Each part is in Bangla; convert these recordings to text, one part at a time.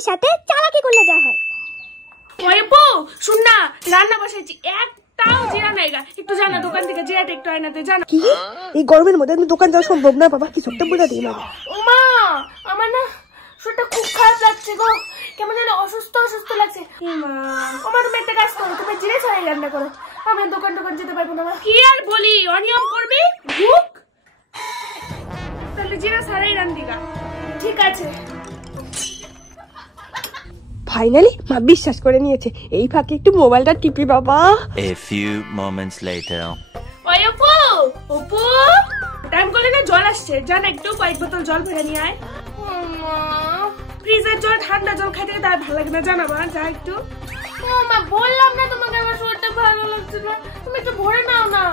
মায়ের সাথে চালাকি করলে যা হয়। ওরে বউ শুন না, রান্না বসাইছি, একটাও জিরা নাই গা। একটু জানা দোকান থেকে জিরাটা একটু আয়নাতে জানা। কি এই গরমের মধ্যে দোকান যাওয়া সম্ভব না বাবা, কিছু একটা বলে দিই। মা আমার না শরীরটা খুব খারাপ লাগছে গো, কেমন যেন অসুস্থ অসুস্থ লাগছে। আমার তুমি একটা কাজ করো, তুমি জিরে ছাড়াই রান্না করো, আমরা দোকান যেতে পারবো না। কি আর বলি, অনিয়ম করবি ভুক, তাহলে জিরা ছাড়াই রান্দিগা। ঠিক আছে। ফাইনালি মা বিশ্বাস করে নিয়েছে। এই ফাঁকে একটু মোবাইলটা টিপি বাবা। A few moments later. ওই অপু, অপু টাইম করলে না জল আসছে, জান একটু কয়েক বোতল জল ভরে নিয়ে আয়। ফ্রিজের জল ঠান্ডা জল খাইতে তার ভালো লাগে না জানাবা, যা একটু। মা বললাম না তোমাকে আমার শরীরটা ভালো লাগছে না, তুমি একটু ভরে নাও না।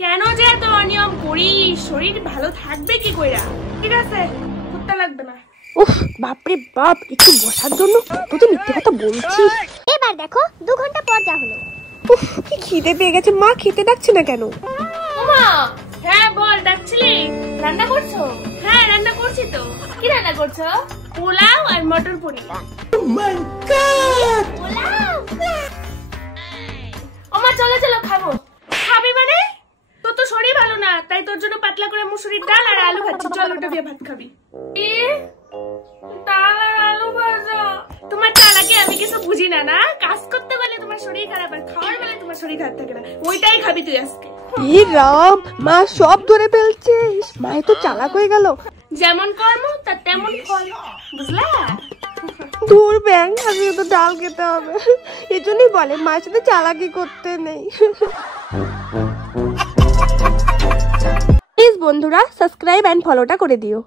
কেন যে এত অনিয়ম করিস, শরীর ভালো থাকবে কি কইরা? ঠিক আছে কুত্তা লাগবে না। উফ বাপরে বাপ, একটু বসার জন্য তুই তো মিথ্যে কথা বলছিস। এবার দেখো 2 ঘন্টা পর যা হলো। উফ কি খিদে পেয়ে গেছে, মা খেতে ডাকছে না কেন? মা হ্যাঁ বল, ডাকছিলি? রান্না করছো? হ্যাঁ রান্না করছি তো। কি রান্না করছো? পোলাও আর মটর পনির। ও মাই গড, পোলাও। ওমা চলো চলো খাবো। খাবি মানে? তোর তো শরীর ভালো না, তাই তোর জন্য পাতলা করে মুসুরির ডাল আর আলু ভাজি, চল ওটা দিয়ে ভাত খাবি। ডাল আর আলু ভাজা? তোমার চালাকি আমি কিছু বুঝি না, না কাজ করতে বলে তোমার শরীর খারাপ আর খাওয়ার বেলায় তোমার শরীর খারাপ থাকে না, ওইটাই খাবি তুই আজকে। ই রাম, মা সব ধরে ফেলছে। মায়ে তো চালাক হয়ে গেল। যেমন কর্ম তার তেমন ফল, বুঝলা? দূর ব্যাং, আজকে তো ডাল খেতে হবে। এজন্যই বলে মায়ের সাথে চালাকি করতে নেই। প্লিজ বন্ধুরা সাবস্ক্রাইব এন্ড ফলোটা করে দিও।